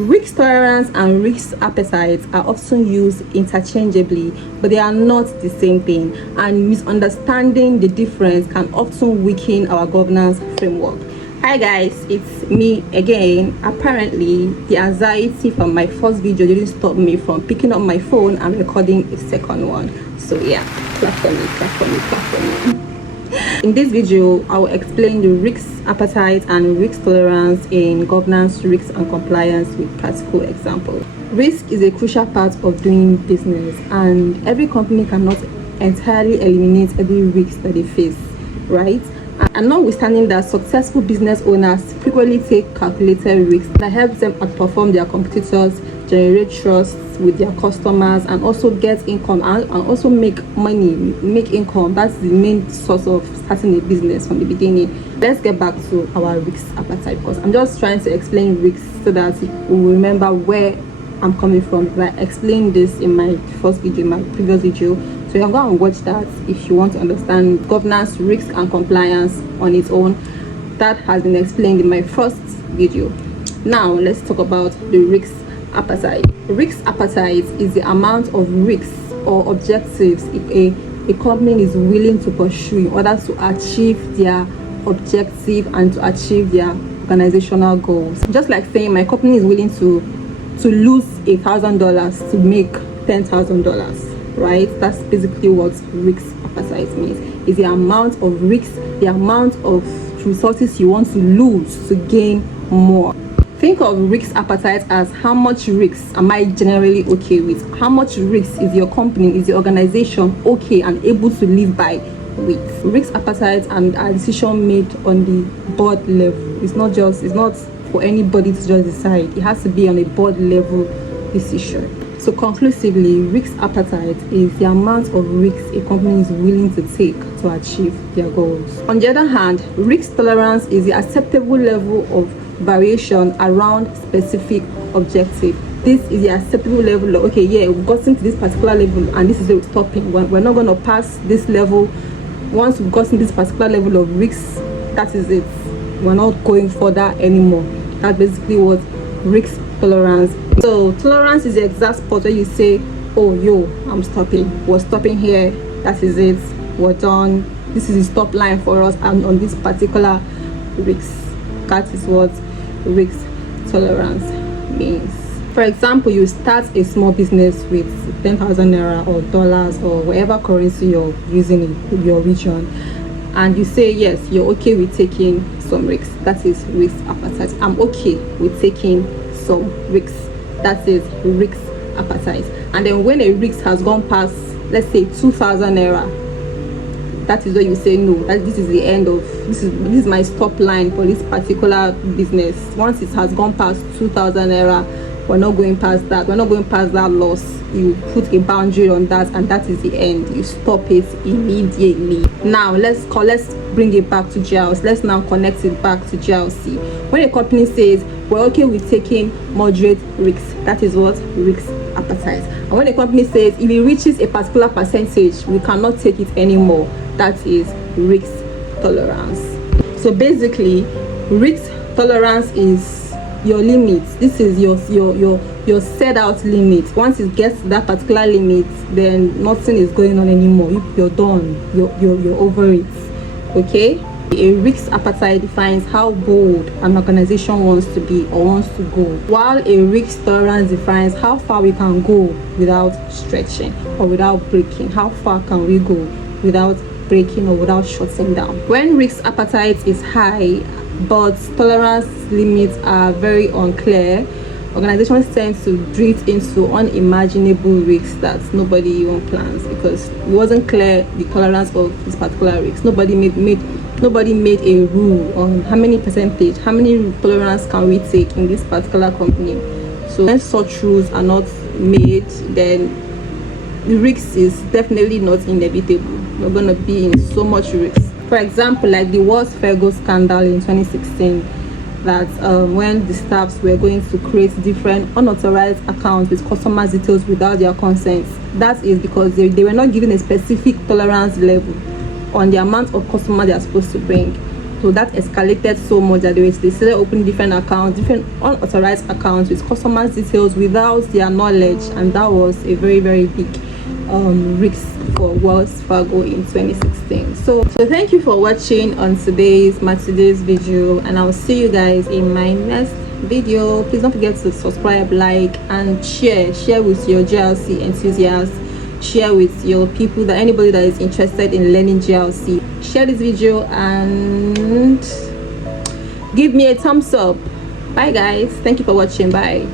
Risk tolerance and risk appetite are often used interchangeably, but they are not the same thing, and misunderstanding the difference can often weaken our governance framework. Hi guys, it's me again. Apparently, the anxiety from my first video didn't stop me from picking up my phone and recording a second one. So yeah, clap for me, clap for me, clap for me. In this video, I will explain the risk appetite and risk tolerance in governance, risk and compliance with practical examples. Risk is a crucial part of doing business, and every company cannot entirely eliminate every risk that they face, right? And notwithstanding that, successful business owners frequently take calculated risks that help them outperform their competitors, generate trust with their customers, and also get income and also make money, make income. That's the main source of starting a business from the beginning. Let's get back to our risk appetite, because I'm just trying to explain risks so that you will remember where I'm coming from. I explained this in my first video, my previous video, so you can go and watch that if you want to understand governance, risk and compliance on its own. That has been explained in my first video. Now let's talk about the risk appetite. Risk appetite is the amount of risks or objectives a company is willing to pursue in order to achieve their objective and to achieve their organizational goals. Just like saying my company is willing to lose $1,000 to make $10,000, right? That's basically what risk appetite means. It's the amount of risks, the amount of resources you want to lose to gain more. Think of risk appetite as how much risks am I generally okay with? How much risk is your company, is your organization okay and able to live by with? Risk appetite and a decision made on the board level. It's not for anybody to just decide. It has to be on a board level decision. So conclusively, risk appetite is the amount of risks a company is willing to take to achieve their goals. On the other hand, risk tolerance is the acceptable level of variation around specific objective. This is the acceptable level of, okay, yeah, we've gotten to this particular level and this is where we're stopping. We're not going to pass this level. Once we've gotten this particular level of risks, that is it. We're not going further anymore. That's basically what risk tolerance. So tolerance is the exact spot where you say, oh yo, I'm stopping. We're stopping here. That is it. We're done. This is the stop line for us and on this particular risk. That is what risk tolerance means. For example, you start a small business with 10,000 naira or dollars or whatever currency you're using in your region, and you say yes, you're okay with taking some risks. That is risk appetite. I'm okay with taking some risks. That is risk appetite. And then when a risk has gone past, let's say 2,000 naira, that is where you say no, that this is the end of this is my stop line for this particular business. Once it has gone past 2,000 naira, we're not going past that. We're not going past that loss. You put a boundary on that, and that is the end. You stop it immediately. Now let's bring it back to GLC. Let's now connect it back to GLC. When a company says we're okay with taking moderate risks, that is what risk appetite. And when a company says if it reaches a particular percentage, we cannot take it anymore, that is risk tolerance. So basically, risk tolerance is your limits. This is your set out limit. Once it gets to that particular limit, then nothing is going on anymore. You're done. You're over it. Okay. A risk appetite defines how bold an organization wants to be or wants to go, while a risk tolerance defines how far we can go without stretching or without breaking. How far can we go without breaking or without shutting down? When risk appetite is high but tolerance limits are very unclear, organizations tend to drift into unimaginable risks that nobody even plans, because it wasn't clear the tolerance of this particular risk. Nobody made a rule on how many percentage, how many tolerance can we take in this particular company. So when such rules are not made, then the risk is definitely not inevitable. We're going to be in so much risk. For example, like the Wells Fargo scandal in 2016, that when the staffs were going to create different unauthorized accounts with customers' details without their consent. That is because they were not given a specific tolerance level on the amount of customers they are supposed to bring. So that escalated so much that they started opening different accounts, different unauthorized accounts with customers' details without their knowledge, and that was a very, very big risk for Wells Fargo in 2016. So thank you for watching on today's video, and I'll see you guys in my next video. Please don't forget to subscribe, like, and share with your GLC enthusiasts, share with your people, that anybody that is interested in learning GLC. Share this video and give me a thumbs up. Bye guys, thank you for watching. Bye.